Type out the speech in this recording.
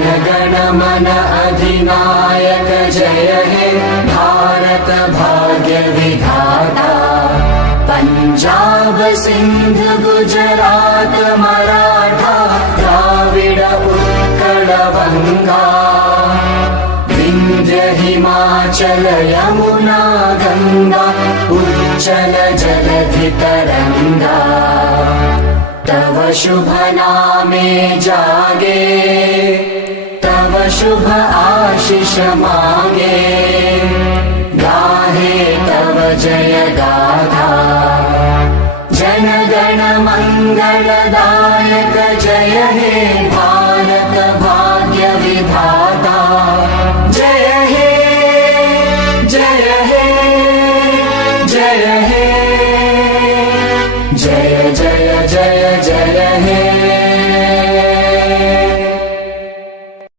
गण मन अधिनायक जय हे भारत भाग्य विधाता। पंजाब सिंध गुजरात मराठा द्राविड उत्कल बंगा। विंध्य हिमाचल यमुना गंगा उच्चल जलधि तरंगा। तव शुभ नामे जागे, तव शुभ आशीष मांगे।